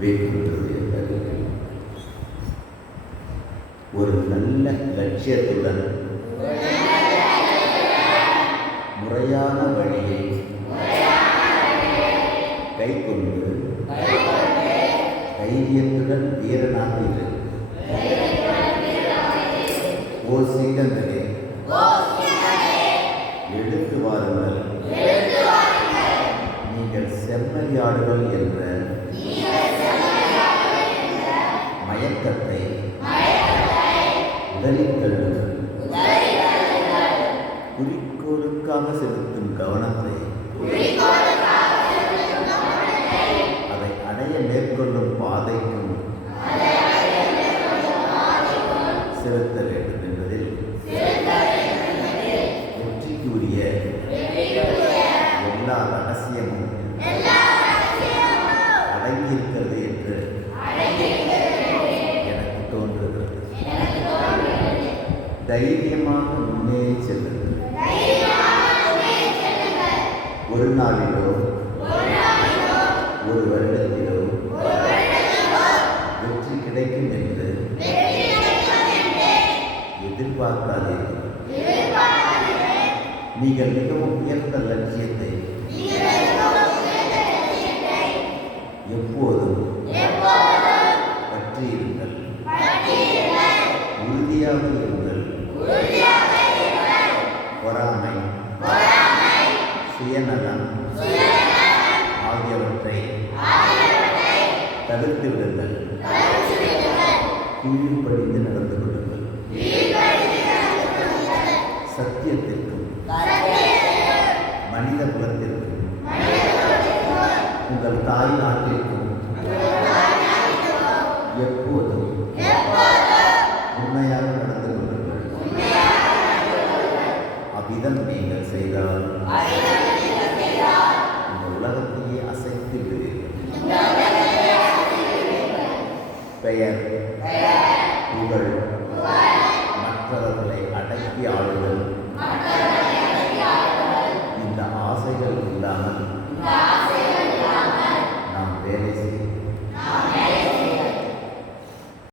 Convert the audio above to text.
வேண்டுகிறது என்பது ஒரு நல்ல லட்சியத்துடன் முறையான வழியை கைக்கொண்டு தைரியத்துடன் வீரனாக இரு. ஓ சிங்கங்களே, எடுத்து வாருங்கள், நீங்கள் செம்மறியாடுகள் என்ற மயக்கத்தை உடலில் தள்ளுங்கள். குறிக்கோளுக்காக செலுத்தும் கவனத்தை அதை அடைய மேற்கொள்ளும் பாதைக்கும் செலுத்த வேண்டும் என்பதில் வெற்றிக்குரிய எல்லா ரகசியமும் அடங்கியிருக்கிறது என்று எனக்கு தோன்றுகிறது. தைரியமாக முன்னேறி செல்லுங்கள். ஒரு நாளிலோ ஒரு வருடத்திலோ வெற்றி கிடைக்கும் என்று எதிர்பார்க்காதீர்கள். நீங்கள் மிகவும் உயர்ந்த லட்சியத்தை எப்போதும் பற்றியிருங்கள். உறுதியாக இருங்கள். பொறாமை, சுயநலம் ஆகியவற்றை தவிர்த்து விடுங்கள். கீழ்ப்படிந்து நடந்து கொள்ளுங்கள். சத்தியத்திற்கும் மனித குலத்திற்கும் உங்கள் தாய் நாட்டிற்கும் எப்போதும் உண்மையாக நடந்து கொள்ளுங்கள். அவ்விதம் நீங்கள் செய்தால் இந்த உலகத்தையே அசைத்து விடுவீர்கள். பெயர், புகழ், மற்றவர்களை அடக்கி ஆளுதல்